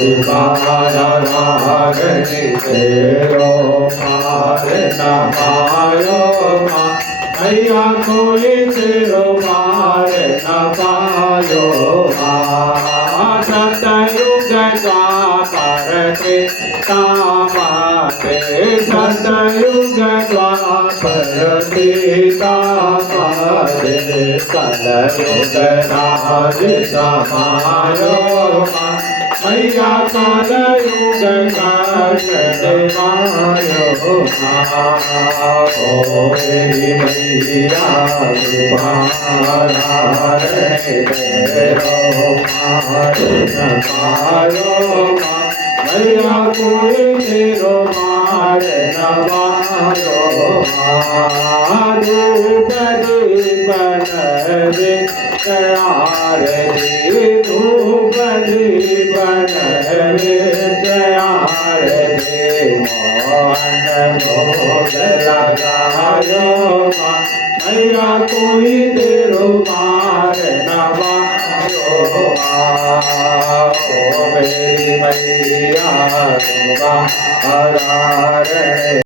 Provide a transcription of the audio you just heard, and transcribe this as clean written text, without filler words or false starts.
तुम्हारा धारणी तेरो पार नमायो माँ मैया कोई तेरो पार न पायो माँ सतयुग द्वापर के तामाते सतयुग द्वापर के तामाते कलयुग राज समायो माँ मैया कलयुग देवायो ओ मेरी मैया तुम्हारा तेरो पार नमायो माँ मैया कोई तेरो पार नमायो माँ धूप दीपन रे तैयार रे धूप दीपन रे तैयार रे मोहन भोग लगायो माँ मैया कोई तेरो पार नमायो ओ मेरी मैया तुम्हारा